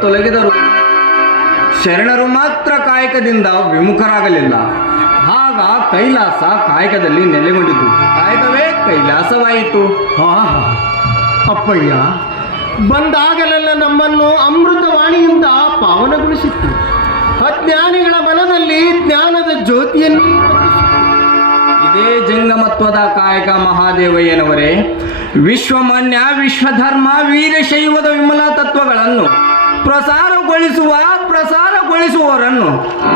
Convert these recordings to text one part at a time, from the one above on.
ತೊಲಗಿದರು. ಶರಣರು ಮಾತ್ರ ಕಾಯಕದಿಂದ ವಿಮುಖರಾಗಲಿಲ್ಲ. ಆಗ ಕೈಲಾಸ ಕಾಯಕದಲ್ಲಿ ನೆಲೆಗೊಂಡಿತು. ಕಾಯಕವೇ ಕೈಲಾಸವಾಯಿತು. ಅಪ್ಪಯ್ಯ ಬಂದಾಗಲೆಲ್ಲ ನಮ್ಮನ್ನು ಅಮೃತವಾಣಿಯಿಂದ ಪಾವನಗೊಳಿಸಿತ್ತು. ಅಜ್ಞಾನಿಗಳ ಮನದಲ್ಲಿ ಜ್ಞಾನದ ಜ್ಯೋತಿಯನ್ನು. ಇದೇ ಜಂಗಮತ್ವದ ಕಾಯಕ ಮಹಾದೇವಯ್ಯನವರೇ ವಿಶ್ವಮಾನ್ಯ ವಿಶ್ವಧರ್ಮ ವೀರಶೈವದ ವಿಮಲ ತತ್ವಗಳನ್ನು ಪ್ರಸಾರಗೊಳಿಸುವ ಪ್ರಸಾರಗೊಳಿಸುವವರನ್ನು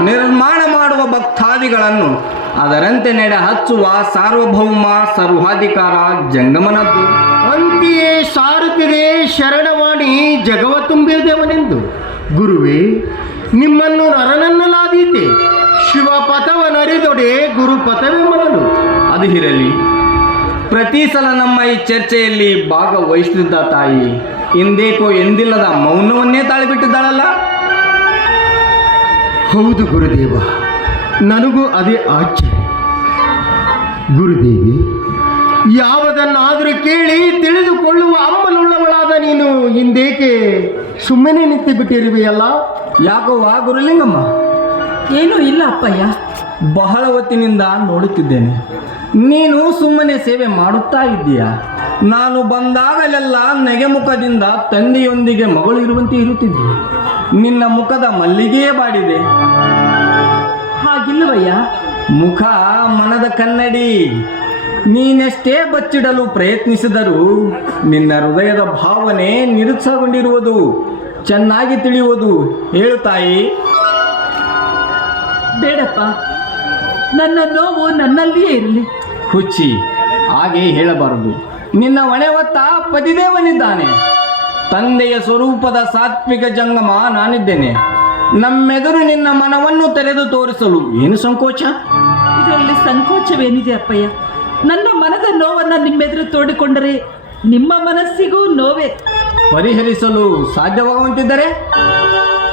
ನಿರ್ಮಾಣ ಮಾಡುವ ಭಕ್ತಾದಿಗಳನ್ನು ಅದರಂತೆ ನೆಡೆ ಹಚ್ಚುವ ಸಾರ್ವಭೌಮ ಸರ್ವಾಧಿಕಾರ ಜಂಗಮನದ್ದು. ಅಂತೆಯೇ ಸಾರುತ್ತಿದೆ ಶರಣವಾಣಿ ಜಗವ ತುಂಬಿದೆವನೆಂದು ಗುರುವೇ ನಿಮ್ಮನ್ನು ನರನನ್ನಲಾದೀತೆ. ಶಿವ ಪಥವನರಿದೊಡೆ ಗುರು ಪಥವೇ ಮೊದಲು ಅದು ಇರಲಿ ಪ್ರತಿ ಸಲ ನಮ್ಮ ಈ ಚರ್ಚೆಯಲ್ಲಿ ಭಾಗವಹಿಸುತ್ತಿದ್ದ ತಾಯಿ ಎಂದೇಕೋ ಎಂದಿಲ್ಲದ ಮೌನವನ್ನೇ ತಾಳಿಬಿಟ್ಟಿದ್ದಾಳಲ್ಲ? ಹೌದು ಗುರುದೇವ ನನಗೂ ಅದೇ ಆಶ್ಚರ್ಯ. ಗುರುದೇವಿ ಯಾವುದನ್ನಾದರೂ ಕೇಳಿ ತಿಳಿದುಕೊಳ್ಳುವ ಅಮ್ಮನುಳ್ಳವಳಾದ ನೀನು ಇಂದೇಕೆ ಸುಮ್ಮನೆ ನಿಂತು ಬಿಟ್ಟಿರುವೆಯಲ್ಲ ಯಾಕೋ ಆ ಗುರುಲಿಂಗಮ್ಮ? ಏನೂ ಇಲ್ಲ ಅಪ್ಪಯ್ಯ. ಬಹಳ ಹೊತ್ತಿನಿಂದ ನೋಡುತ್ತಿದ್ದೇನೆ. ನೀನು ಸುಮ್ಮನೆ ಸೇವೆ ಮಾಡುತ್ತಾ ಇದ್ದೀಯಾ? ನಾನು ಬಂದಾಗಲೆಲ್ಲ ನೆಗೆ ಮುಖದಿಂದ ತಂದೆಯೊಂದಿಗೆ ಮಗಳು ಇರುವಂತೆ ಇರುತ್ತಿದ್ದೆ. ನಿನ್ನ ಮುಖದ ಮಲ್ಲಿಗೆಯೇ ಬಾಡಿದೆ. ಹಾಗಿಲ್ಲವಯ್ಯ? ಮುಖ ಮನದ ಕನ್ನಡಿ. ನೀನೆಷ್ಟೇ ಬಚ್ಚಿಡಲು ಪ್ರಯತ್ನಿಸಿದರೂ ನಿನ್ನ ಹೃದಯದ ಭಾವನೆ ನಿರುತ್ಸಾಹಗೊಂಡಿರುವುದು, ಚೆನ್ನಾಗಿ ತಿಳಿಯುವುದು. ಹೇಳು ತಾಯಿ. ಬೇಡಪ್ಪ. ನನ್ನ ನೋವು ನನ್ನಲ್ಲಿಯೇ ಇರಲಿ. ಹುಚ್ಚಿ ಹಾಗೆ ಹೇಳಬಾರದು. ನಿನ್ನ ಒಣೆ ಹೊತ್ತ ಪತಿದೇವನಿದ್ದಾನೆ. ತಂದೆಯ ಸ್ವರೂಪದ ಸಾತ್ವಿಕ ಜಂಗಮ ನಾನಿದ್ದೇನೆ. ನಮ್ಮೆದುರು ನಿನ್ನ ಮನವನ್ನು ತೆರೆದು ತೋರಿಸಲು ಏನು ಸಂಕೋಚ? ಇದರಲ್ಲಿ ಸಂಕೋಚವೇನಿದೆ ಅಪ್ಪಯ್ಯ? ನನ್ನ ಮನದ ನೋವನ್ನು ನಿಮ್ಮೆದುರು ತೋಡಿಕೊಂಡರೆ ನಿಮ್ಮ ಮನಸ್ಸಿಗೂ ನೋವೇ. ಪರಿಹರಿಸಲು ಸಾಧ್ಯವಾಗುವಂತಿದ್ದರೆ?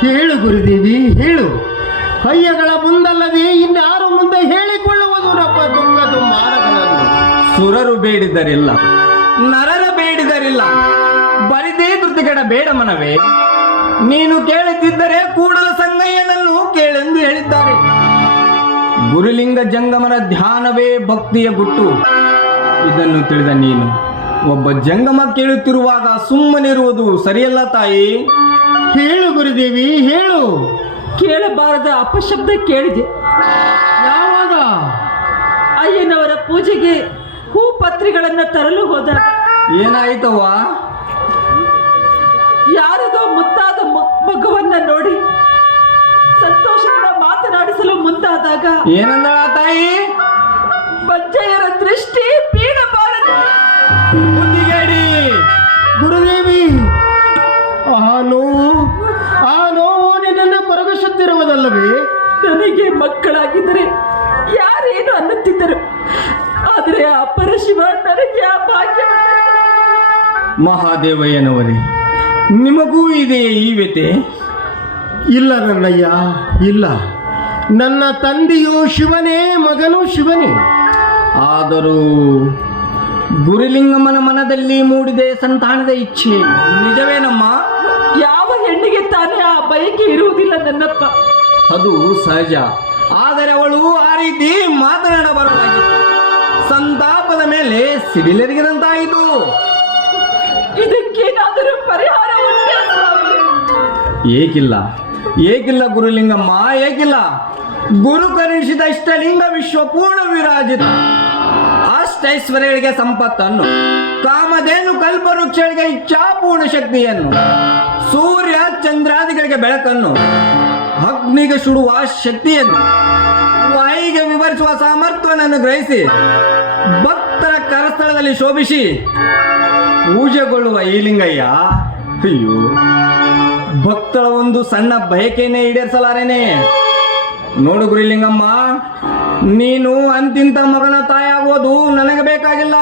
ಹೇಳು ಗುರುದೇವಿ ಹೇಳು. ಅಯ್ಯಗಳ ಮುಂದಲ್ಲದೆ ಇನ್ಯಾರು ಮುಂದೆ ಹೇಳಿಕೊಳ್ಳುವುದು ನಮ್ಮ ದುಃಖದ ಮಾರಗಳನ್ನು ಸುರರು ಬೇಡಿದರಿಲ್ಲ. ನರರ ಬೇಡಿದರಿಲ್ಲ. ಬರಿದೇ ಧೃತಿಗಡ ಬೇಡ ಮನವೇ. ನೀನು ಕೇಳುತ್ತಿದ್ದರೆ ಕೂಡಲ ಸಂಗಯ್ಯನನ್ನು ಕೇಳೆಂದು ಹೇಳಿದ್ದಾರೆ. ಗುರುಲಿಂಗ ಜಂಗಮನ ಧ್ಯಾನವೇ ಭಕ್ತಿಯ ಗುಟ್ಟು. ಇದನ್ನು ತಿಳಿದ ನೀನು ಒಬ್ಬ ಜಂಗಮ ಕೇಳುತ್ತಿರುವಾಗ ಸುಮ್ಮನಿರುವುದು ಸರಿಯಲ್ಲ ತಾಯಿ. ಹೇಳು ಗುರುದೇವಿ ಹೇಳು. ಕೇಳಬಾರದ ಅಪಶಬ್ದ ಕೇಳಿದೆ. ಅಯ್ಯನವರ ಪೂಜೆಗೆ ಹೂ ಪತ್ರಿಗಳನ್ನು ತರಲು ಹೋದ. ಏನಾಯ್ತವ್ವ? ಯಾರದೋ ಮುತ್ತಾದ ಮಗುವನ್ನ ನೋಡಿ ಸಂತೋಷದಿಂದ ಮಾತನಾಡಿಸಲು ಮುಂದಾದಾಗ ಏನಂದಳ ತಾಯಿ? ಬಜ್ಜಯ್ಯರ ದೃಷ್ಟಿ ಬೀಳಬಾರದು ನನಗೆ ಆ ಭಾಗ್ಯವನ್ನು ಮಹಾದೇವಯ್ಯನವರೇ ನಿಮಗೂ ಇದೆ ಈ ವ್ಯತೆ ಇಲ್ಲ ನನ್ನಯ್ಯ ಇಲ್ಲ. ನನ್ನ ತಂದೆಯು ಶಿವನೇ ಮಗನು ಶಿವನೇ. ಆದರೂ ಗುರುಲಿಂಗಮ್ಮನ ಮನದಲ್ಲಿ ಮೂಡಿದೆ ಸಂತಾನದ ಇಚ್ಛೆ. ನಿಜವೇನಮ್ಮ? ಯಾವ ಹೆಣ್ಣಿಗೆ ತಾನೇ ಆ ಬಯಕೆ ಇರುವುದಿಲ್ಲ ನನ್ನಪ್ಪ. ಅದು ಸಹಜ. ಆದರೆ ಅವಳು ಆ ರೀತಿ ಮಾತನಾಡಬಾರದಾಗಿತ್ತು. ಸಂತಾಪದ ಮೇಲೆ ಸಿಡಿಲೆರಗಿದಂತಾಯಿತು ಇದಕ್ಕೇನಾದರೂ ಪರಿಹಾರ? ಏಕಿಲ್ಲ ಏಕಿಲ್ಲ ಗುರುಲಿಂಗಮ್ಮ ಏಕಿಲ್ಲ. ಗುರು ಕರುಣಿಸಿದ ಇಷ್ಟಲಿಂಗ ವಿಶ್ವ ಪೂರ್ಣ ವಿರಾಜಿತ. ಅಷ್ಟೈಶ್ವರ್ಯಗಳಿಗೆ ಸಂಪತ್ತನ್ನು ಕಾಮಧೇನು ಕಲ್ಪವೃಕ್ಷಗಳಿಗೆ ಇಚ್ಛಾಪೂರ್ಣ ಶಕ್ತಿಯನ್ನು ಸೂರ್ಯ ಚಂದ್ರಾದಿಗಳಿಗೆ ಬೆಳಕನ್ನು ಅಗ್ನಿಗೆ ಸುಡುವ ಶಕ್ತಿಯನ್ನು ವಾಯಿಗೆ ವಿವರಿಸುವ ಸಾಮರ್ಥ್ಯವನ್ನು ಗ್ರಹಿಸಿ ಭಕ್ತರ ಕರಸ್ಥಳದಲ್ಲಿ ಶೋಭಿಸಿ ಪೂಜೆಗೊಳ್ಳುವ ಈ ಲಿಂಗಯ್ಯ, ಅಯ್ಯೋ, ಭಕ್ತರ ಒಂದು ಸಣ್ಣ ಬಯಕೆಯನ್ನೇ ಈಡೇರಿಸಲಾರೇನೆ. ನೋಡು ಗುರುಲಿಂಗಮ್ಮ, ನೀನು ಅಂತಿಂತ ಮಗನ ತಾಯಾಗೋದು ನನಗೆ ಬೇಕಾಗಿಲ್ಲ.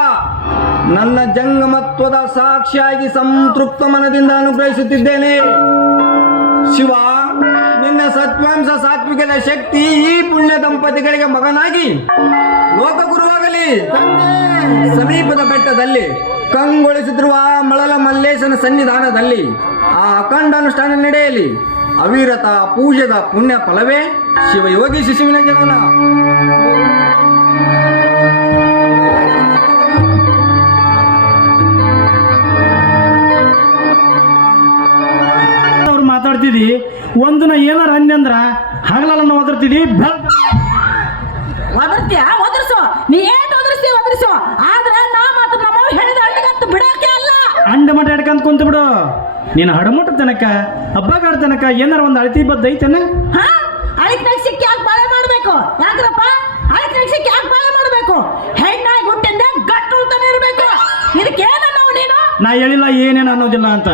ನನ್ನ ಜಂಗಮತ್ವದ ಸಾಕ್ಷಿಯಾಗಿ ಸಂತೃಪ್ತ ಮನದಿಂದ ಅನುಗ್ರಹಿಸುತ್ತಿದ್ದೇನೆ. ಶಿವ ನಿನ್ನ ಸತ್ವಾಂಶ ಸಾತ್ವಿಕದ ಶಕ್ತಿ ಈ ಪುಣ್ಯ ದಂಪತಿಗಳಿಗೆ ಮಗನಾಗಿ ಲೋಕ ಗುರುವಾಗಲಿ ಸಮೀಪದ ಬೆಟ್ಟದಲ್ಲಿ ಕಂಗೊಳಿಸುತ್ತಿರುವ ಮಳಲ ಮಲ್ಲೇಶನ ಸನ್ನಿಧಾನದಲ್ಲಿ ಆ ಅಖಂಡ ಅನುಷ್ಠಾನ ನಡೆಯಲಿ. ಅವಿರತ ಪೂಜೆದ ಪುಣ್ಯ ಫಲವೇ ಶಿವಯೋಗಿ ಶಿಶುವಿನ ಜನನ ಅವ್ರು ಒಂದಿನ ಏನಾರ ಅಂದ್ರ ಹಗಲನ್ನ ಒದರ್ತಿದಿ? ಒದರ್ತೀಯ? ಒದರ್ಸು. ನೀ ಏನ್ ಒದರ್ಸ್ತಿ ಒದರ್ಸು. ಆದ್ರ ನಾ ಮಾತ್ರ ನಮ್ಮ ಹೇಳಿದ ಹಳ್ಳಿಗಂತ ಬಿಡೋಕೆ ಅಲ್ಲ. ಅಂಡ ಮಟ ಹಿಡ್ಕಂತ ಕುಂತ ಬಿಡು. ನೀನು ಹಡಮುಟ್ಟ ತನಕ ಹಬ್ಬಗಾಡ ತನಕ ಏನಾರ ಒಂದು ಅಳತಿ ಬದ್ದ ಐತೇನ ಹಾ? ಅಳಿಕ್ ನಗ್ಸಿಕ್ ಯಾಕೆ ಬಾಳೆ ಮಾಡಬೇಕು? ಯಾಕ್ರಪ್ಪ ಅಳಿಕ್ ನಗ್ಸಿಕ್ ಯಾಕೆ ಬಾಳೆ ಮಾಡಬೇಕು? ಹೆಣ್ಣಾಗಿ ಹುಟ್ಟಿಂದ ಗಟ್ಟು ಉಳ್ತಾನೆ ಇರ್ಬೇಕು. ಇದಕ್ಕೆ ನಾವು ನೀನು ನಾ ಹೇಳಿಲ್ಲ ಏನೇನು ಅನ್ನೋದಿಲ್ಲ ಅಂತ.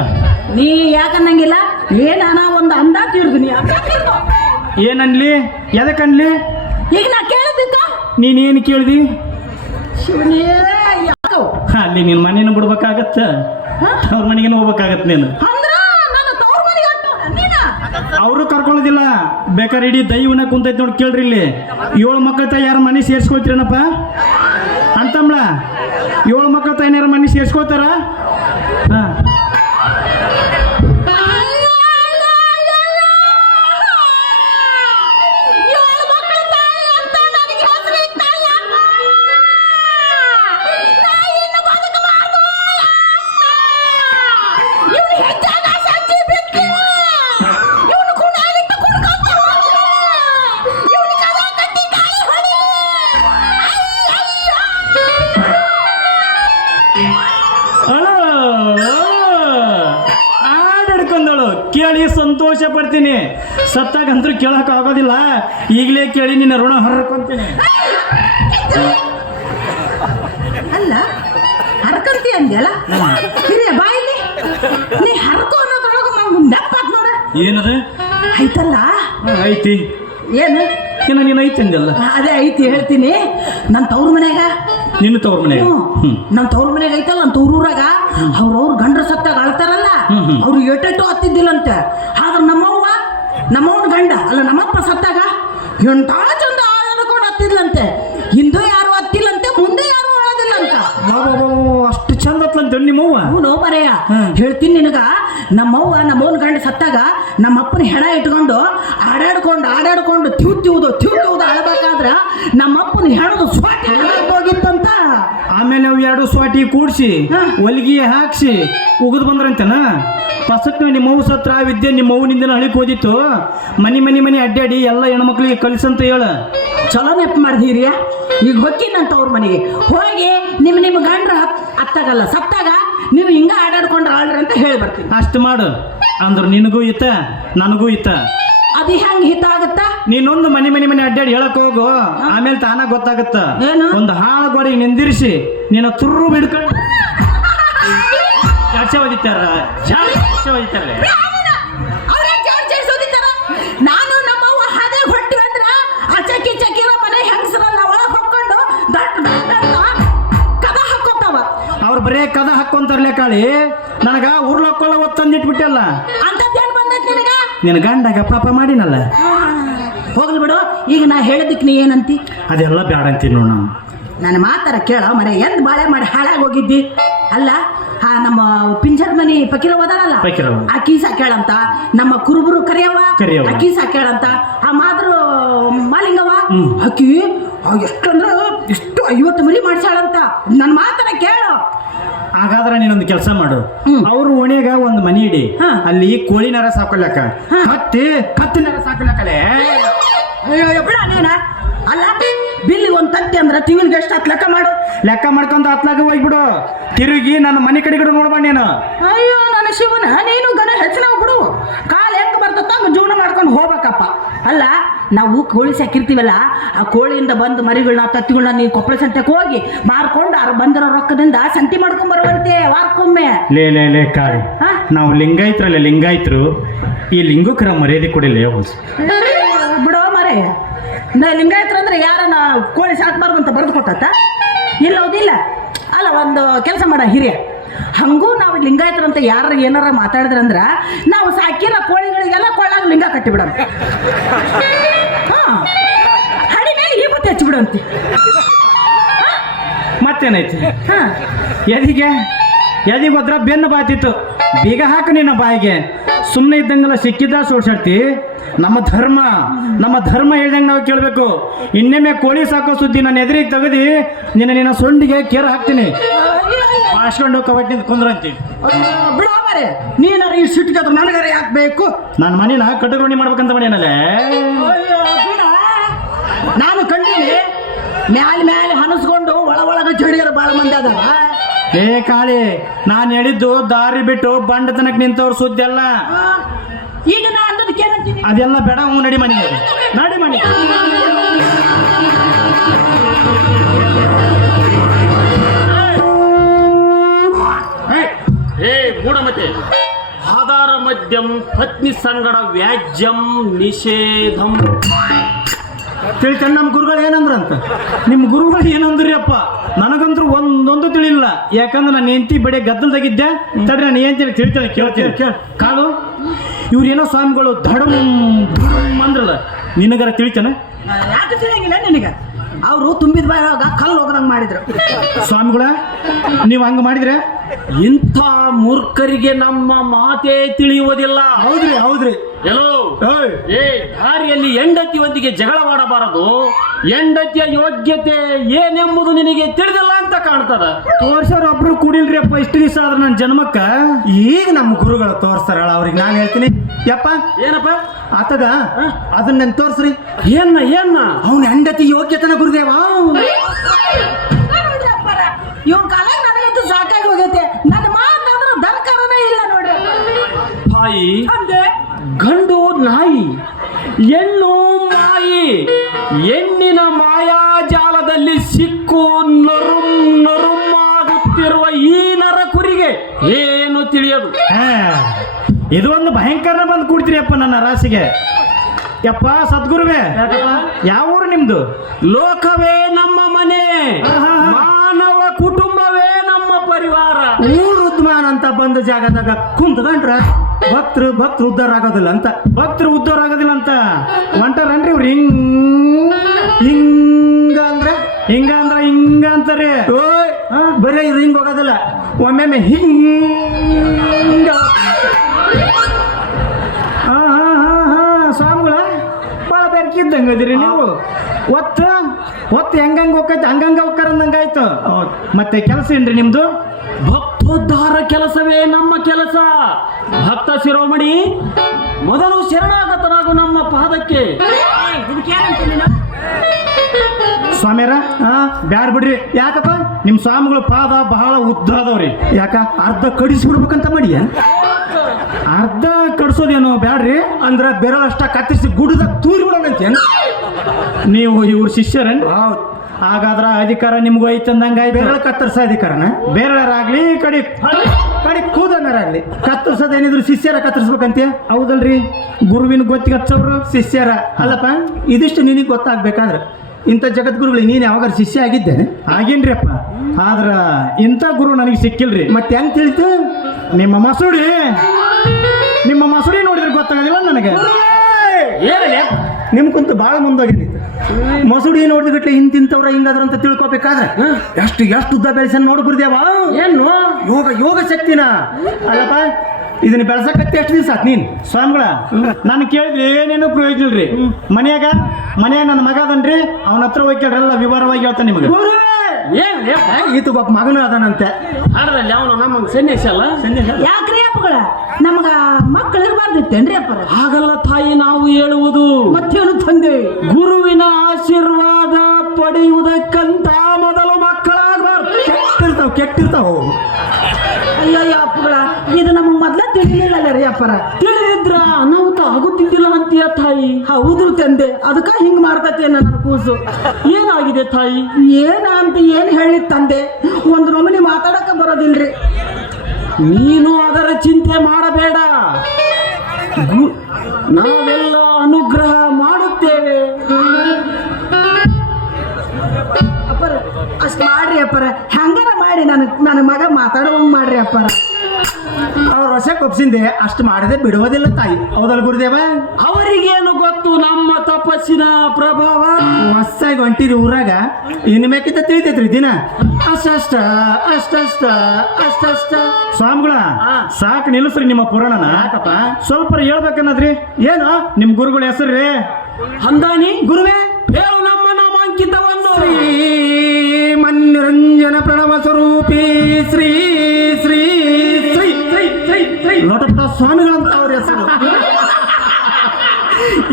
ನೀ ಯಾಕನ್ನಂಗಿಲ್ಲ ಏನ ಒಂದು ಅಂದ ತಿಳ್ದು ನೀ ಅಂದ ತಿಳ್ದು. ಏನನ್ಲಿ? ಎದಕ್ಕನ್ಲಿ ಈಗ ನಾ ಕೇಳಿದ್ದಕ್ಕ ನೀನೇನು ಕೇಳ್ದಿ? ಶಿವನೇ ಅಲ್ಲಿ ನಿನ್ನ ಮನೇನ ಬಿಡ್ಬೇಕಾಗತ್ತ. ಅವ್ರ ಮನೆಗೇನು ಹೋಗ್ಬೇಕಾಗತ್ತೆ ನೀನು? ಅಂದ್ರ ನನ್ನ ತವ್ರ ಮನೆಗೆ ಹೊರ್ಟು ನೀನ? ಅವರು ಕರ್ಕೊಳ್ಳೋದಿಲ್ಲ. ಬೇಕಾದ್ರೆ ಇಡೀ ದೈವನ ಕುಂತೈತಿ ನೋಡಿ ಕೇಳ್ರಿ ಇಲ್ಲಿ. ಏಳು ಮಕ್ಕಳ ತಾಯಿ ಯಾರ ಮನೆ ಸೇರಿಸ್ಕೊಳ್ತೀರೇನಪ್ಪ? ಅಂತಂಬ್ಳ. ಏಳು ಮಕ್ಕಳ ತಾಯಿನ ಯಾರ ಮನೆ ಸೇರ್ಸ್ಕೊತಾರ ಹಾ ಕೇಳಕ್ ಆಗೋದಿಲ್ಲ ಈಗಲೇ ಕೇಳಿ ನಿನ್ನ ಋಣ ಹರ್ಕೊಂತೀನಿ. ಅಲ್ಲ ಹರ್ಕಂತಿ ಅಂದ್ಯಲ್ಲ? ಹಿರಿಯ ಬಾಯಲ್ಲಿ? ನೀ ಹರ್ಕೋ ಅನ್ನೋದ್ರೊಳಗೆ ನಾವು ನೆಪ್ಪಾತ್ ನೋಡ. ಏನದ? ಐತಲ್ಲ? ಐತಿ. ಏನು? ಏನ ನೀನು ಐತಿ ಅಂದಲ್ಲ ಅದೇ ಐತಿ ಹೇಳ್ತೀನಿ. ನನ್ನ ತವ್ರ ಮನ್ಯಾಗ? ನಿನ್ನ ತವ್ರ ಮನೆ ನನ್ನ ನಮ್ಮ ತವ್ರ ಮನ್ಯಾಗ ಐತಲ್ಲ ನನ್ನ ತವ್ರೂರಾಗ ಅವ್ರವ್ರ ಗಂಡ್ರ ಸತ್ತಾಗ ಅಳ್ತಾರಲ್ಲ. ಅವ್ರು ಎಟ್ಟೆಟ್ಟು ಹತ್ತಿದ್ದಿಲ್ಲಂತೆ. ಆದ್ರೆ ನಮ್ಮವ್ವ ನಮ್ಮವ್ನ ಗಂಡ ಅಲ್ಲ ನಮ್ಮಪ್ಪ ಸತ್ತಾಗ? ಎಂಟ ಚಂದ ಆಳ್ಕೊಂಡು ಹತ್ತಿದ್ಲಂತೆ. ಹಿಂದೂ ಯಾರು ಹತ್ತಿಲ್ಲಂತೆ ಮುಂದೆ ಯಾರು ಅಳೋದಿಲ್ಲಂತ ಅಷ್ಟು ಚಂದ ಹತ್ಲಂತ ನಿಮ್ಮವ್ವ? ಅವನು ಮರೆಯ. ಹೇಳ್ತೀನಿ ನಿನಗ ನಮ್ಮವ್ವ ನಮ್ಮವನ ಗಂಡ ಸತ್ತಾಗ ನಮ್ಮಪ್ಪನ ಹೆಣ ಇಟ್ಕೊಂಡು ಆಡಾಡ್ಕೊಂಡು ಆಡಾಡ್ಕೊಂಡು ತಿವ್ ತಿವ್ದು ತಿವ್ ತಿವ್ದು ಅಳಬೇಕಾದ್ರ ನಮ್ಮಪ್ಪನ ಹೆಣದು ಸ್ವಾಟಿ ಆಮೇಲೆ ಅವು ಎರಡು ಸ್ವಾಟಿ ಕೂಡ್ಸಿ. ಹೊಲಿಗೆ ಹಾಕ್ಸಿ ಉಗಿದು ಬಂದ್ರಂತನ? ಪಸಕ್ ನಿಮ್ಮ ಅವು ಸತ್ರ ಆ ವಿದ್ಯೆ ನಿಮ್ಮ ಅವ್ವನಿಂದನ ಹಳಿಕ್ ಓದಿತ್ತು ಮನಿ ಮನಿ ಮನಿ ಅಡ್ಡಾಡಿ ಎಲ್ಲ ಹೆಣ್ಮಕ್ಳಿಗೆ ಕಲಿಸಂತ ಹೇಳ. ಚಲೋ ನೆಪ್ ಮಾಡಿದೀರಿಯ? ಈಗ ಹೊಕ್ಕಿನಂತ ಅವ್ರ ಮನೆಗೆ. ಹೋಗಿ ನಿಮ್ಮ ನಿಮ್ಮ ಗಂಡ್ರ ಅತ್ತಾಗಲ್ಲ ಸತ್ತಾಗ ನೀವು ಹಿಂಗ ಆಡಾಡ್ಕೊಂಡ್ರ ಆಳ್ರಿ ಅಂತ ಹೇಳಿ ಬರ್ತೀನಿ. ಅಷ್ಟು ಮಾಡು. ಅಂದ್ರ ನಿನಗೂ ಇತ್ತ ನನಗೂ ಇತ್ತ. ಅದು ಹೆಂಗ್ ಹಿತ ಆಗತ್ತ? ನೀನೊಂದು ಮನೆ ಮನೆ ಮನೆ ಅಡ್ಡಾಡಿ ಹೇಳಕ್ ಹೋಗು. ಆಮೇಲೆ ತಾನ ಗೊತ್ತಾಗತ್ತ? ಏನು? ಒಂದು ಹಾಳು ಗೋಡಿ ನಿಂದಿರಿಸಿ ನಿನ್ನ ತುರು ಬಿಡ್ಕೊಂಡು ಯಾಡ್ಸೆ ಒದಿತಾರ ಜಾಡ್ಸೆ ಒದಿತಾರ ಅವ್ರೇ ಜಾಡ್ ಜೇಡ್ಸೋದಿತ್ತಾರ. ನಾನು ನಮ್ಮವ್ವ ಹಾದೆ ಹೊಟ್ಟಿ ಅಂದ್ರ ಆ ಚಕಿ ಚಕ್ಕಿರ ಮನೆ ಹೆಂಗಸರಲ್ಲ ಒಳಗ್ ಹೊಕ್ಕೊಂಡು ದೊಡ್ಡ ದೊಡ್ಡ ಕದ ಹಾಕೋತಾವ ಅವ್ರು ಬರೇ ಕದ ಹಾಕೊಂತಾರ್ಲೆ ಕಾಳಿ? ನನಗ ಉರ್ಲಕ್ಕೊಳ್ಳ ಒತ್ತಂದಿಟ್ಬಿಟ್ಟಲ್ಲ ನಿನ್ನ ಗಂಡಾಗ ಪಾಪ ಮಾಡಿನಲ್ಲ? ಹೋಗ್ಲಿ ಬಿಡು. ಈಗ ನಾ ಹೇಳಿದ್ದಕ್ಕೆ ನೀ ಏನಂತಿ? ಅದೆಲ್ಲ ಬ್ಯಾಡ ಅಂತೀನಿ ನೋಡು ನಾನು. ನನ್ನ ಮಾತಾರ ಕೇಳ ಮನೆ ಎಂದ್ ಬಾಳೆ ಮಾಡಿ ಹಾಳಾಗಿ ಹೋಗಿದ್ದಿ? ಅಲ್ಲ ಆ ನಮ್ಮ ಪಿಂಜರ್ ಮನಿ ಪಕೀರ ಓದಾಳಲ್ಲ ಆ ಅಕ್ಕಿ ಸಾಕ್ಯಾಳಂತ ನಮ್ಮ ಕುರುಬರು ಕರೆಯವ ಕರಿಯವ್ವ. ಕೀಸ ಕೇಳಂತ? ಆ ಮಾದ್ರು ಮಾಲಿಂಗವ ಹ್ಮ್. ಅಕ್ಕಿ ಎಷ್ಟಂದ್ರ ಎಷ್ಟು ಐವತ್ತು ಮರಿ ಮಾಡ್ಸಾಳಂತ ನನ್ನ ಮಾತನ್ನ ಕೇಳು. ಹಾಗಾದ್ರೆ ನೀನೊಂದು ಕೆಲಸ ಮಾಡು. ಅವ್ರ ಓಣಿಯಾಗ ಒಂದು ಮನಿ ಇಡಿ. ಅಲ್ಲಿ ಕೋಳಿ ನರ ಸಾಕೊಲ್ಲಕ ಹಾ. ಕತ್ತಿ ಕತ್ತಿ ನರ ಸಾಕೊಲ್ಲಕಲೆ ಅಯ್ಯೋ ಬಿಡ ನೀನ. ಅಲ್ಲ ಬಿಲ್ಲಿ ಒಂದು ತತ್ತಿ ಅಂದ್ರೆ ತಿಂಗಳಿಗೆ ಎಷ್ಟು ಹತ್ತು ಲೆಕ್ಕ ಮಾಡು. ಲೆಕ್ಕ ಮಾಡ್ಕೊಂಡು ಹತ್ಲಾಗ ಹೋಗ್ಬಿಡು. ತಿರುಗಿ ನನ್ನ ಮನೆ ಕಡೆ ಕಡೆ ನೋಡ್ಬಾ ನೀನು. ಅಯ್ಯೋ ನನ್ನ ಶಿವನ ನೀನು ಗನ ಹೆಚ್ಚಿನ ಬಿಡು. ಕಾಲು ಬರ್ತತ್ತ ಜೀವನ ಮಾಡ್ಕೊಂಡು ಹೋಗ್ಬೇಕಪ್ಪ. ಅಲ್ಲ ನಾವು ಕೋಳಿ ಸಾಕಿರ್ತೀವಲ್ಲ ಆ ಕೋಳಿಯಿಂದ ಬಂದ ಮರಿಗಳನ್ನ ತತ್ತಿಗಳನ್ನ ನೀವು ಕೊಪ್ಪಳ ಸಂತೆಗೆ ಹೋಗಿ ಮಾರ್ಕೊಂಡು ಅವ್ರು ಬಂದಿರೋ ರೊಕ್ಕದಿಂದ ಸಂತಿ ಮಾಡ್ಕೊಂಡ್ ಬರುವಂತೆ ವಾರಕ್ಕೊಮ್ಮೆ. ಲೇ ಲೇ ಲೇ ಕಾಳಿ? ನಾವು ಲಿಂಗಾಯತ್ರಲ್ಲ ಲಿಂಗಾಯತ್ರು ಈ ಲಿಂಗಕ್ಕರ ಮರ್ಯಾದೆ ಕೊಡಿಲ್ಲ ಬಿಡೋ ಮರೆ. ಲಿಂಗಾಯತ್ರ ಅಂದ್ರೆ ಯಾರನ್ನ ಕೋಳಿ ಸಾಕ್ಬಾರ್ದು ಅಂತ ಬರೆದು ಕೊಟ್ಟತ್ತ? ಇಲ್ಲ ಹೌದಿಲ್ಲ. ಅಲ್ಲ ಒಂದು ಕೆಲಸ ಮಾಡ ಹಿರಿಯ. ಹಂಗೂ ನಾವು ಲಿಂಗಾಯತರಂತ ಯಾರು ಏನಾರ ಮಾತಾಡಿದ್ರಂದ್ರ ನಾವು ಸಾಕಿರೋ ಕೋಳಿಗಳಿಗೆಲ್ಲ ಕೊಳ್ಳಾಗ ಲಿಂಗ ಕಟ್ಟಿ ಬಿಡೋಣ ಹಾ. ಹಡಿ ಮೇಲೆ ಈ ಮತ್ತೆ ಹಚ್ಚಿಬಿಡಂತಿ. ಮತ್ತೇನೈತಿ? ಹಾ. ಎದಿಗೆ? ಎದಿ ಹೋದ್ರ ಬೆನ್ನು ಬಾತಿತ್ತು. ಬೀಗ ಹಾಕು ನಿನ್ನ ಬಾಯಿಗೆ. ಸುಮ್ಮನೆ ಇದ್ದಂಗೆಲ್ಲ ಸಿಕ್ಕಿದ್ದ ಸೋಡ್ಸಾಡ್ತಿ. ನಮ್ಮ ಧರ್ಮ ನಮ್ಮ ಧರ್ಮ ಹೇಳ್ದಂಗೆ ನಾವು ಕೇಳಬೇಕು. ಇನ್ನೊಮ್ಮೆ ಕೋಳಿ ಸಾಕೋ ಸುದ್ದಿ ನನ್ನ ಎದುರಿಗೆ ತೆಗೆದು, ನಿನ್ನ ನಿನ್ನ ಸೊಂಡಿಗೆ ಕೇರ ಹಾಕ್ತೀನಿ. ಹಾಸ್ಕೊಂಡು ಕಬಡ್ಡಿ ಕುಂದ್ರಂತಿ. ಬಿಡ ಮಾರೆ, ನೀನಾರ ಈ ಸಿಟ್ಟಿಗೆ ಅದು ನನಗಾರ ಯಾಕೆ ಬೇಕು? ನನ್ನ ಮನೇನ ಕಟ್ಟುಗುಣಿ ಮಾಡ್ಬೇಕಂತ ಮನೇನಲ್ಲೇ ನಾನು ಕಂಡೀನಿ, ಮ್ಯಾಲ ಮ್ಯಾಲ ಹನಸ್ಕೊಂಡು ಒಳ ಒಳಗ ಚಡಿಗರ ಬಾಳ ಮಂದಿ ಅದ ಏ ಕಾಳಿ, ನಾನು ಹೇಳಿದ್ದು ದಾರಿ ಬಿಟ್ಟು ಬಂಡತನಕ್ಕೆ ನಿಂತವ್ರ ಸುದ್ದಿ ಅಲ್ಲ. ಈಗ ನಾ ಅಂದದಕ್ಕೆ ಏನಂತೀನಿ ಅದೆಲ್ಲ ಬೇಡ ಹ್ಞೂ ನಡಿ ಮನೆಗೆ. ನಡಿ ಮನೆ ಹೇ ಮೂಢಮತೆ ಆಧಾರ ಮದ್ಯಂ ಪತ್ನಿ ಸಂಗಡ ವ್ಯಾಜ್ಯಂ ನಿಷೇಧಂ. ತಿಳಿತಾನೆ ನಮ್ಮ ಗುರುಗಳು ಏನಂದ್ರಂತ? ನಿಮ್ಮ ಗುರುಗಳು ಏನಂದ್ರಿ ಅಪ್ಪ ನನಗಂತೂ ಒಂದೊಂದು ತಿಳಿಲಿಲ್ಲ. ಯಾಕಂದ್ರೆ ನಾನು ಹೆಂಡತಿ ಬಡಿ ಗದ್ದಲ್ದಾಗಿದ್ದೆ ತಡ್ರಿ ನಾನು ಏನ್ ತಿಳಿ ತಿಳಿತೇನೆ ಕೇಳ್ತೀನಿ. ಕೇಳ ಕಾಲು. ಇವ್ರೇನೋ ಸ್ವಾಮಿಗಳು ಧಡಮ್ ಧುಡಮ್ ಅಂದ್ರಲ್ಲ ನಿನಗರ ತಿಳಿತಾನೆ? ಯಾಕೆ ತಿಳಿಯಂಗಿಲ್ಲ ನಿನಗೆ? ಅವರು ತುಂಬಿದ ಬಾಯಾಗ ಕಲ್ಲು ಹೋಗದಂಗೆ ಮಾಡಿದ್ರು. ಸ್ವಾಮಿಗಳ ನೀವು ಹಂಗ ಮಾಡಿದ್ರೆ? ಇಂಥ ಮೂರ್ಖರಿಗೆ ನಮ್ಮ ಮಾತೇ ತಿಳಿಯುವುದಿಲ್ಲ ಹೌದ್ರಿ ಹೌದ್ರಿ ಎಲ್ಲೋ ಏ ದಾರಿಯಲ್ಲಿ ಹೆಂಡತಿಯೊಂದಿಗೆ ಜಗಳವಾಡಬಾರದು ಹೆಂಡತಿಯ ಯೋಗ್ಯತೆ ಏನೆಂಬುದು ನಿನಗೆ ತಿಳಿದಿಲ್ಲ ಅಂತ ಕಾಣ್ತದ ತೋರ್ಸೋರು ಒಬ್ರು ಕುಡಿಲ್ರಿ ಅಪ್ಪ ಇಷ್ಟು ದಿವಸ ಆದ್ರೆ ನನ್ನ ಜನ್ಮಕ್ಕ ಈಗ ನಮ್ಮ ಗುರುಗಳು ತೋರ್ಸ್ತಾರ ಅವ್ರಿಗೆ ನಾನು ಹೇಳ್ತೀನಿ ಯಪ್ಪ ಏನಪ್ಪ ಆತದ ಅದನ್ನ ನೆನ್ ತೋರ್ಸ್ರಿ ಏನ್ನ ಏನ್ನ ಅವನ ಹೆಂಡತಿ ಯೋಗ್ಯತನ ಗುರುದೇವ ಇವನ್ ಕಾಲ ಸಾಕಾಗಿ ಹೋಗೈತೆ ನನ್ನ ಮಾತು ಅಂದ್ರೆ ದರ್ಕಾರನೇ ಇಲ್ಲ ನೋಡ್ರಿ ತಾಯಿ ಅಂದೆ ಗಂಡು ನಾಯಿ ಹೆಣ್ಣು ಮಾಯಿ ಹೆಣ್ಣಿನ ಮಾಯಾಜಾಲದಲ್ಲಿ ಸಿಕ್ಕು ನರುಂ ನರುಮ್ಮಾಗುತ್ತಿರುವ ಈ ನರ ಕುರಿಗೆ ಏನು ತಿಳಿಯದು? ಹಾ, ಇದು ಒಂದು ಭಯಂಕರ ಬಂದು ಕೂಡ್ತೀರಿ ಅಪ್ಪ ನನ್ನ ರಾಸಿಗೆ ಯಪ್ಪ ಸದ್ಗುರುವೇ ಯಾವ ಊರು ನಿಮ್ದು? ಲೋಕವೇ ನಮ್ಮ ಮನೆ. ಮಾನವ ಪರಿವಾರ ಊರುದ್ಮಾನ್ ಅಂತ ಬಂದ ಜಾಗದಾಗ ಕುಂತ್ಕೊಂಡ್ರ ಭಕ್ತರು ಭಕ್ತರು ಉದ್ಧಾರ ಆಗೋದಿಲ್ಲ ಅಂತ. ಭಕ್ತರು ಉದ್ಧಾರ ಆಗೋದಿಲ್ಲ ಅಂತ. ಹೊಂಟಾರನ್ರಿ ಇವ್ರು. ಹಿಂಗ್ ಹಿಂಗ ಅಂದ್ರೆ ಹಿಂಗ ಅಂದ್ರ ಹಿಂಗ ಅಂತಾರೆ. ಓಯ್ ಬರೀ ಇದು ಹಿಂಗ ಹೋಗೋದಿಲ್ಲ. ಒಮ್ಮೆಮ್ಮೆ ಹಿಂಗ. ಹಾ ಹಾ ಹಾ ಹಾ ಸ್ವಾಮಿಗಳ ಭಾಳ ಬೆರ್ಕಿದ್ದಂಗೆ ಅದಿರಿ ನೀವು. ಒತ್ತು ಒತ್ತು ಹೆಂಗಂಗೆ ಹೋಗ್ತೈತೆ ಹಂಗಂಗೆ ಹೋಗ್ತಾರ ಅಂದಂಗಾಯ್ತು ಮತ್ತೆ ಕೆಲಸ ಏನ್ರಿ ನಿಮ್ದು? ಭಕ್ತೋದ್ಧಾರ ಕೆಲಸವೇ ನಮ್ಮ ಕೆಲಸ. ಭಕ್ತ ಶಿರೋಮಣಿ ಮೊದಲು ಶರಣಾಗತನಾಗು ನಮ್ಮ ಪಾದಕ್ಕೆ. ಸ್ವಾಮಿಯರ ಹಾ ಬ್ಯಾಡ್ ಬಿಡ್ರಿ. ಯಾಕಪ್ಪ? ನಿಮ್ಮ ಸ್ವಾಮಿಗಳ ಪಾದ ಬಹಳ ಉದ್ದ ಅದಾವ್ರಿ ಯಾಕ? ಅರ್ಧ ಕಡಿಸಿ ಬಿಡ್ಬೇಕಂತ ಮಾಡಿ ಅರ್ಧ ಕಡಿಸೋದೇನು ಬ್ಯಾಡ್ರಿ? ಅಂದ್ರೆ ಬೆರಳಷ್ಟ ಕತ್ತರಿಸಿ ಗುಡ್ಡದ ತೂರಿ ಬಿಡೋಣಂತೇನು? ನೀವು ಇವ್ರ ಶಿಷ್ಯರೇನು ಹೌದು. ಹಾಗಾದ್ರ ಅಧಿಕಾರ ನಿಮ್ಗೂ ಐತಂದಂಗಾಯ್ತು ಬೆರಳ ಕತ್ತರಿಸ ಅಧಿಕಾರನ? ಬೇರೆಯವರಾಗ್ಲಿ ಕಡಿ ಕಡೆ ಕೂದನರಾಗ್ಲಿ ಕತ್ತರಿಸೋದೇನಿದ್ರು ಶಿಷ್ಯರ ಕತ್ತರಿಸ್ಬೇಕಂತೆ ಹೌದಲ್ರಿ. ಗುರುವಿನ ಗೊತ್ತಿಗೆ ಹಚ್ಚವ್ರು ಶಿಷ್ಯರ. ಅಲ್ಲಪ್ಪ ಇದಿಷ್ಟು ನಿನಗೆ ಗೊತ್ತಾಗ್ಬೇಕಾದ್ರೆ ಇಂಥ ಜಗದ್ಗುರುಗಳಿಗೆ ನೀನು ಯಾವಾಗ ಶಿಷ್ಯ ಆಗಿದ್ದೆ ಆಗೇನ್ರಿ ಅಪ್ಪ ಆದ್ರ ಇಂಥ ಗುರು ನನಗೆ ಸಿಕ್ಕಿಲ್ರಿ. ಮತ್ತೆ ಹೆಂಗ್ ತಿಳಿತು? ನಿಮ್ಮ ಮಸೂಡಿ. ನಿಮ್ಮ ಮಸೂಡಿ ನೋಡಿದ್ರೆ ಗೊತ್ತಾಗೋದಿಲ್ಲ ನನಗೆ. ಏನಲ್ಲಿ ನಿಮ್ ಕುಂತು ಭಾಳ ಮುಂದೋಗಿದ್ದು ಮಸೂಡಿ ನೋಡಿದ ಗಟ್ಲೆ ಇಂತಿಂತವ್ರ ಹಿಂಗಾದ್ರ ಅಂತ ತಿಳ್ಕೊಬೇಕಾದ್ರೆ? ಎಷ್ಟು ಎಷ್ಟು ಉದ್ದ ಬೆಳೆಸನ್ ನೋಡಿ ಗುರುದೇವ? ಏನು? ಯೋಗ ಯೋಗ ಶಕ್ತಿನ. ಅಲ್ಲಪ್ಪ ಇದನ್ನ ಬೆಳ್ಸಕತ್ತೆ ಎಷ್ಟು ದಿವಸ ಆತ್ ನೀನ್? ಸ್ವಾಮಿಗಳ ನಾನು ಕೇಳಿದ್ರೆ ಏನೇನು ಪ್ರಯೋಜನ ರೀ ಮನೆಯಾಗ ಮನೆಯಾಗ ನನ್ನ ಮಗ ಅದನ್ರಿ ಅವನ ಹತ್ರ ಹೋಗಿ ಕೇಳ್ರಲ್ಲ ವಿವರವಾಗಿ ಹೇಳ್ತಾನೆ ನಿಮಗೆ. ಏನ್ ಈತ ಒಬ್ಬ ಮಗನ ಅದನಂತೆ. ಹಾಡದಲ್ಲಿ ಅವನು ನಮ್ಮ ಸನ್ಯಾಸಿ ಅಲ್ಲ? ಯಾಕ್ರಿ ಅಪ್ಪಗಳ? ನಮಗ ಮಕ್ಕಳು ಇರಬಾರ್ದಿತ್ತೇನ್ರಿ ಅಪ್ಪ ಹಾಗಲ್ಲ ತಾಯಿ ನಾವು ಹೇಳುವುದು ಮತ್ತೇನು ತಂದೆ? ಗುರುವಿನ ಆಶೀರ್ವಾದ ಪಡೆಯುವುದಕ್ಕಂತ ಮೊದಲು ಮಕ್ಕಳಾಗಬಾರ್ದು. ಕೆಟ್ಟಿರ್ತಾವ ಕೆಟ್ಟಿರ್ತಾವ. ಅಯ್ಯಯ್ಯ ಅಪ್ಪಗಳ ಇದು ನಮಗೆ ಮೊದ್ಲ ತಿಳಿಲಿಲ್ಲ ರೀ ಅಪ್ಪರ. ತಿಳಿದಿದ್ರ ಅನಾಹುತ ಆಗುತ್ತಿದ್ದಿಲ್ಲ ಅಂತೀಯ ತಾಯಿ? ಹೌದು ತಂದೆ ಅದಕ್ಕ ಹಿಂಗ್ ಮಾಡ್ತತಿ ನನ್ನ ಕೂಸು. ಏನಾಗಿದೆ ತಾಯಿ? ಏನ ಅಂತ ಏನ್ ಹೇಳಿ ತಂದೆ ಒಂದ್ ರೊಮನಿ ಮಾತಾಡಕ ಬರೋದಿಲ್ರಿ. ನೀನು ಅದರ ಚಿಂತೆ ಮಾಡಬೇಡ. ನಾವೆಲ್ಲ ಅನುಗ್ರಹ ಮಾಡುತ್ತೇವೆ. ಅಷ್ಟ್ ಮಾಡ್ರಿ ಅಪ್ಪರ. ಹೆಂಗಾರ ಮಾಡಿ ನನ್ನ ನನ್ನ ಮಗ ಮಾತಾಡುವಂಗೆ ಮಾಡ್ರಿ ಅಪ್ಪರ. ಅವ್ರ ವರ್ಷ ಕೊಪ್ಸಿಂದೆ ಅಷ್ಟು ಮಾಡದೆ ಬಿಡುವುದಿಲ್ಲ ತಾಯಿ. ಹೌದಲ್ಲ ಗುರುದೇವ? ಅವರಿಗೇನು ಗೊತ್ತು? ನಮ್ಮ ತಪಸ್ಸಿನ ಪ್ರಭಾವ. ಮಸ್ಸಾಗಿ ಹೊಂಟಿರಿ ಊರಾಗ. ಇನ್ನು ಮೇಕಿಂತ ತಿಳಿತೈತ್ರಿ ದಿನ. ಅಷ್ಟಷ್ಟ ಅಷ್ಟಷ್ಟ ಅಷ್ಟಷ್ಟ. ಸ್ವಾಮಿಗಳ ಸಾಕು ನಿಲ್ಲಿಸ್ರಿ ನಿಮ್ಮ ಪುರಾಣನ. ಯಾಕಪ್ಪ? ಸ್ವಲ್ಪ ಹೇಳ್ಬೇಕನ್ನದ್ರಿ. ಏನು? ನಿಮ್ಮ ಗುರುಗಳ ಹೆಸರು ರೀ? ಹಂದಾನಿ ಗುರುವೇ? ಹೇಳು ನಮ್ಮ ನಾಮಾಂಕಿತವನ್ನು. ಸ್ವರೂಪಿ ಶ್ರೀ ಶ್ರೀ ಶ್ರೀ ಶ್ರೀ ಸ್ವಾಮಿಗಳು ಅಂತ ಅವ್ರ ಹೆಸರು.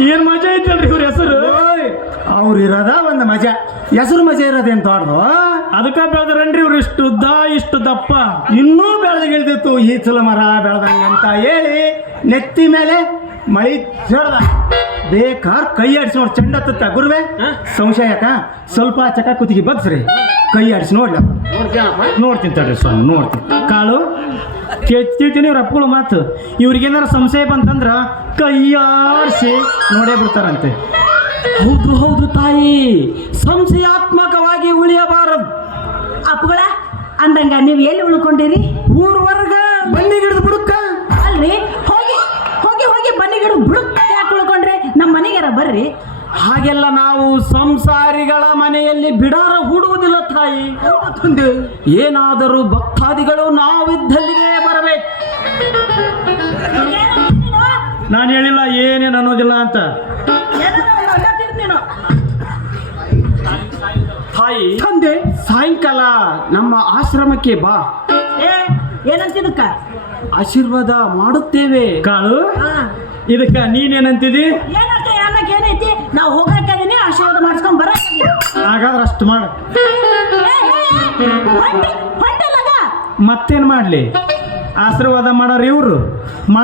ಏನ್ ಮಜಾ ಐತಲ್ರಿ ಇವ್ರ ಹೆಸರು? ಅವ್ರು ಇರೋದ ಒಂದು ಮಜಾ. ಹೆಸರು ಮಜಾ ಇರೋದೇನ್ ತೋರ್ದು ಅದಕ್ಕ ಬೆಳೆದ್ರನ್ರಿ ಇವ್ರು? ಇಷ್ಟು ಉದ್ದ ಇಷ್ಟು ದಪ್ಪ. ಇನ್ನೂ ಬೆಳೆದಿಳಿದಿತ್ತು ಚಲ ಮರ ಬೆಳೆದಂಗ ಅಂತ ಹೇಳಿ ನೆತ್ತಿ ಮೇಲೆ ಮಳಿ ಹೇಳ್ದ ಬೇಕಾರ್ ಕೈ ಆಡಿಸಿ ನೋಡಿ ಚಂಡ ತತ್ತ ಗುರುವೆ ಸಂಶಯಕ? ಸ್ವಲ್ಪ ಚಕ ಕುತ್ತಿಗೆ ಬಗ್ಸ್ರಿ. ಕೈ ಆಡಿಸಿ ನೋಡ್ಲ. ನೋಡ್ತೀನಿ ತಡ್ರಿ ಸ್ವಾಮಿ ನೋಡ್ತೀನಿ. ಕಾಳು ಕೇಳ್ತೀನಿ ತಿಳ್ತೀನಿ ಇವ್ರ ಅಪ್ಪಗಳು ಮಾತು. ಇವ್ರಿಗೇನಾರ ಸಂಶಯ ಬಂತಂದ್ರ ಕೈಯಾಡಿಸಿ ನೋಡೇ ಬಿಡ್ತಾರಂತೆ. ಹೌದು ಹೌದು ತಾಯಿ. ಸಂಶಯಾತ್ಮಕವಾಗಿ ಉಳಿಯಬಾರದು. ಅಪ್ಪಗಳ ಅಂದಂಗ ನೀವು ಎಲ್ಲಿ ಉಳ್ಕೊಂಡಿರಿ? ಊರ್ವರ್ಗ. ಬನ್ನಿ ಗಿಡದ ಬುಡಕ್ಕ. ಅಲ್ರಿ? ಹೋಗಿ ಹೋಗಿ ಹೋಗಿ ಬನ್ನಿ ಗಿಡ ಬುಡಕ್ ಯಾಕೆ ಉಳ್ಕೊಂಡ್ರಿ ನಮ್ಮ ಮನೆಗಾರ ಬರ್ರಿ. ಹಾಗೆಲ್ಲ ನಾವು ಸಂಸಾರಿಗಳ ಮನೆಯಲ್ಲಿ ಬಿಡಾರ ಹೂಡುವುದಿಲ್ಲ ತಾಯಿ. ಏನಾದರೂ ಭಕ್ತಾದಿಗಳು ನಾವಿದ್ದಲ್ಲಿಗೆ ಬರಬೇಕು. ನಾನು ಹೇಳಿಲ್ಲ ಏನೇನು ಅನ್ನೋದಿಲ್ಲ ಅಂತ. ತಾಯಿ ತಂದೆ? ಸಾಯಂಕಾಲ ನಮ್ಮ ಆಶ್ರಮಕ್ಕೆ ಬಾ. ಏ ಏನಂತಿದಕ್ಕ ಆಶೀರ್ವಾದ ಮಾಡುತ್ತೇವೆ. ಕಾಳು ಇದಕ್ಕ ನೀನೇನಂತಿದಿ? ನಾವು ಹೋಗಕ್ಕಾದೀನಿ ಆಶೀರ್ವಾದ ಮಾಡಿಸ್ಕೊಂಡ್ ಬರಕ್ಕಾಗಿ ಹಾಗಾದ್ರೆ ಅಷ್ಟು ಮಾಡ. ಹೊಂಟಲ್ಲಗ ಮತ್ತೇನ್ ಮಾಡ್ಲಿ? ಆಶೀರ್ವಾದ ಮಾಡೋರು ಇವ್ರು.